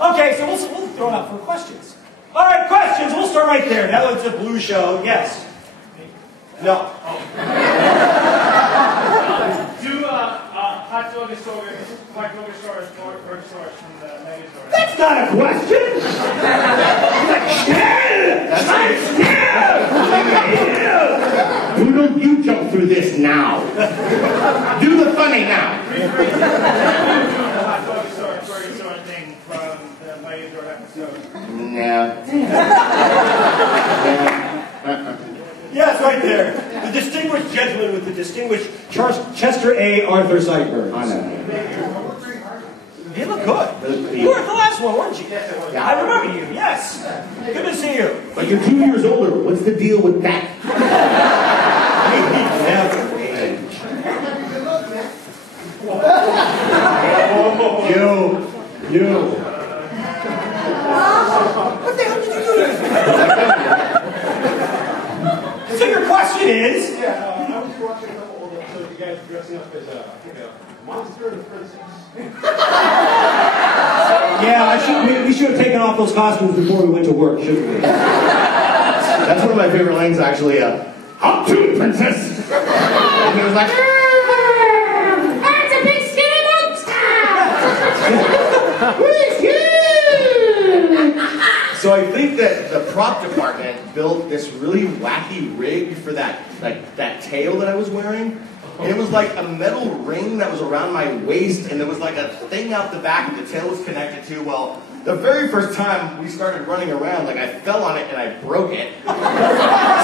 Okay, so we'll throw it out for questions. All right, questions. We'll start right there. That was a blue show. Yes. No. Do hot dog stores or stores from the mega store? That's not a question. Why don't you jump through this now? Do the funny now. The hot dog store thing from the mega store episode. No. Yes, right there. The distinguished gentleman with the distinguished Chester A. Arthur sideburns. I know. You look good. You were at the last one, weren't you? Yeah. I remember you, yes. Good to see you. But you're 2 years older. What's the deal with that? Never age. You. What the hell did you do to this? So your question is? I was watching a couple old episodes. You guys dressing up as a monster and a princess. Yeah, we should have taken off those costumes before we went to work, shouldn't we? That's one of my favorite lines, actually. Up to it, princess! And he was like, that's a big skinny monster! So I think that the prop department built this really wacky rig for that tail that I was wearing. And it was like a metal ring that was around my waist, and there was like a thing out the back that the tail was connected to. Well, the very first time we started running around, like I fell on it and I broke it.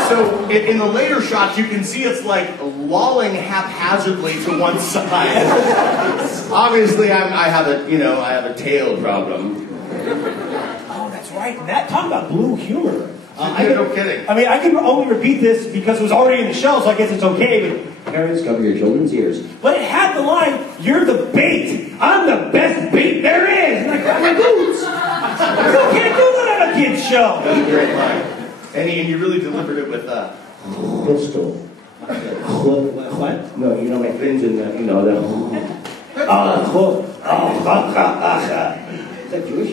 So in the later shots, you can see it's like lolling haphazardly to one side. Obviously, I have a tail problem. Oh, that's right. Talk about blue humor. No kidding. I mean, I can only repeat this because it was already in the show, so I guess it's okay, but parents, cover your children's ears. But it had the line, you're the bait. I'm the best bait there is. And I got my boots. You can't do that on a kid's show. That's a great line. And you really delivered it with crystal. What? No, you know, my friends in the, Is that Jewish?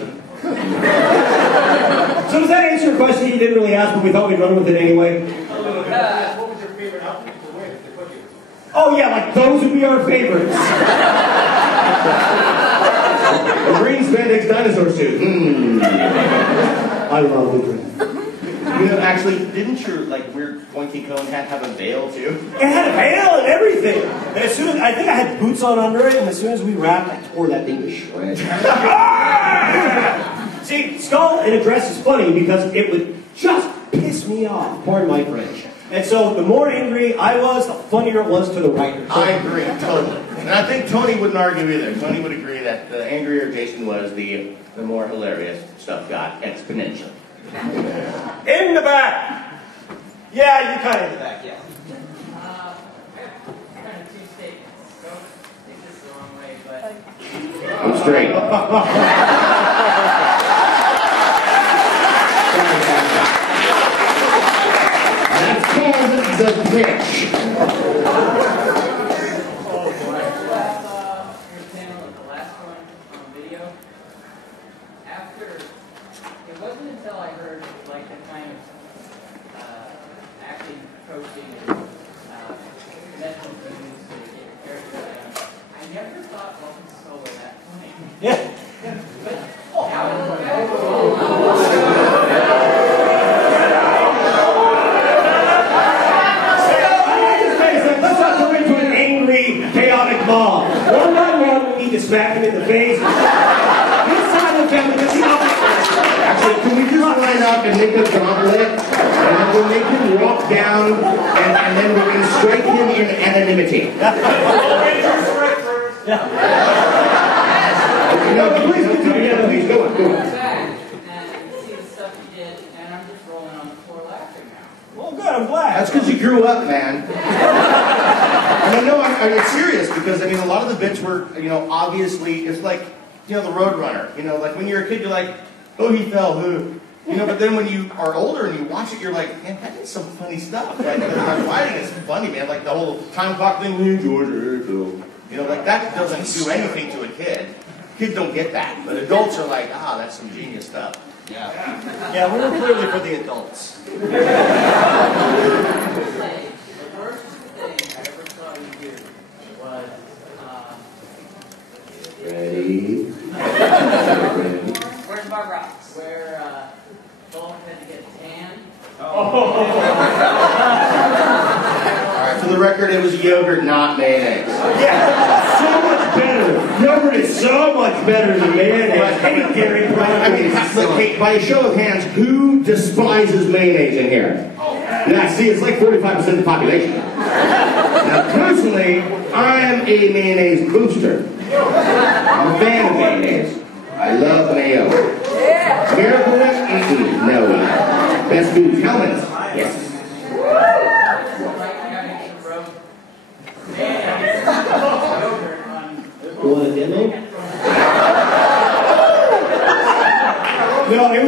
So does that answer your question you didn't really ask, but we thought we'd run with it anyway? What was your favorite outfit to wear if they put you? Oh yeah, like those would be our favorites. A green spandex dinosaur suit. I love the green. You know, actually, didn't your weird pointy cone hat have a veil too? It had a veil and everything. And as soon as I think I had boots on under it, and as soon as we wrapped, I tore that thing to shreds. See, skull in a dress is funny because it would just piss me off. Pardon my French. And so the more angry I was, the funnier it was to the writer. So, I agree, totally. And I think Tony wouldn't argue either. Tony would agree that the angrier Jason was, the more hilarious stuff got exponentially. in the back. Yeah, you kind of in the back, yeah. Kind of two statements. Don't take this the wrong way, but I'm straight. That's called the pitch. your panel at the last one on video. After, it wasn't until I heard like the kind of acting, coaching, and mental things to get your character down. I never thought Welcome to Skull was that funny. Yeah. But now it's Let's not turn into an angry, chaotic mob. One by one, we need to smack him in the face. This time the family gets the opposite. Actually, can we just line up and make a gauntlet? And then we'll make him walk down, and then we can strike him in anonymity. No, please continue. Yeah, please, go on. back and see the stuff you did, and I'm just rolling on the floor laughing now. Well, good, I'm glad. That's because you grew up, man. And I'm serious, because, I mean, a lot of the bits were, obviously, it's like, the Roadrunner. Like when you're a kid, you're like, oh, he fell, who? But then when you are older and you watch it, you're like, man, that is some funny stuff. Right? The writing is funny, man. Like the whole time clock thing, George, like that doesn't do anything to a kid. Kids don't get that, but adults are like, ah, that's some genius stuff. Yeah, we were clearly for the adults. The first thing I ever saw you do was, Ready? where's Bob Ross? Where, Bulk had to get tan. Alright, for the record, it was yogurt, not mayonnaise. Yeah, so much better. Yogurt is so much better than mayonnaise. Any dairy product. I mean, okay, by a show of hands, who despises mayonnaise in here? Yeah, see, it's like 45% of the population. Now, personally, I'm a mayonnaise booster. I'm a fan of mayonnaise. I love mayo. Miracle Whip? No. Best foods. Helmets? Yes. You want a demo? No, it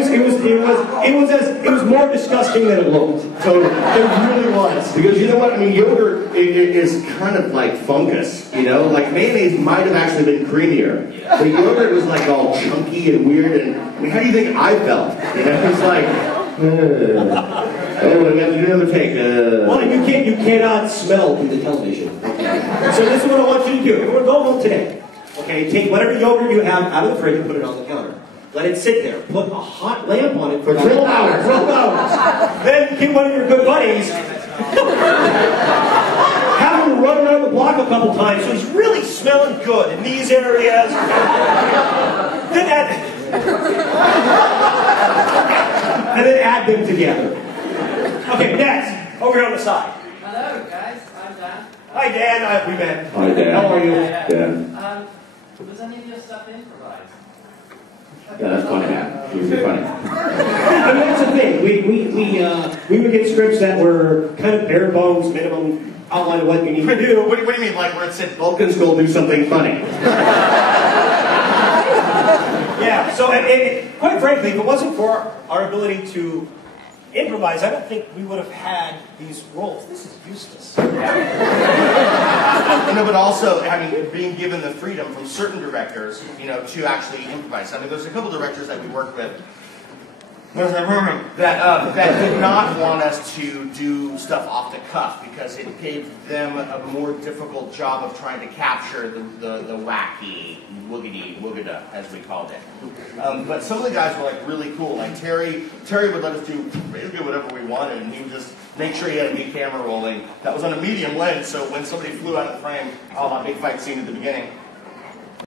was more disgusting than it looked. Totally. It really was. Because you know what? I mean, yogurt is kind of like fungus, you know? Like mayonnaise might have actually been creamier. But yogurt was like all chunky and weird. And I mean, how do you think I felt? You know, it's like, oh, I got to do another take. Well, you cannot smell through the television. So this is what I want you to do. We're going to go home today. Okay, take whatever yogurt you have out of the fridge and put it on the counter. Let it sit there. Put a hot lamp on it for 12 hours. 12 hours. Then get one of your good buddies. Have him run around the block a couple times so he's really smelling good in these areas. Then add them together. Okay, next. Over here on the side. Hello, guys. I'm Dan. Hi, Dan. We met. Hi, Dan. How are you? Dan. Was any of your stuff improvised? Yeah, that's funny, man. It was funny. I mean, that's the thing. We would get scripts that were kind of bare bones, minimum outline of what you need to do. What do you mean, like where it said Vulcan's go do something funny? Yeah, so and quite frankly, if it wasn't for our ability to improvise, I don't think we would have had these roles. This is useless. No, but also, I mean, being given the freedom from certain directors, you know, to actually improvise. I mean, there's a couple directors that we worked with that did not want us to do stuff off the cuff because it gave them a more difficult job of trying to capture the wacky, woogity, woogada, as we called it. But some of the guys were like really cool. Like Terry would let us do basically whatever we wanted, and he would just make sure he had a new camera rolling that was on a medium lens, so when somebody flew out of the frame, oh, my big fight scene at the beginning,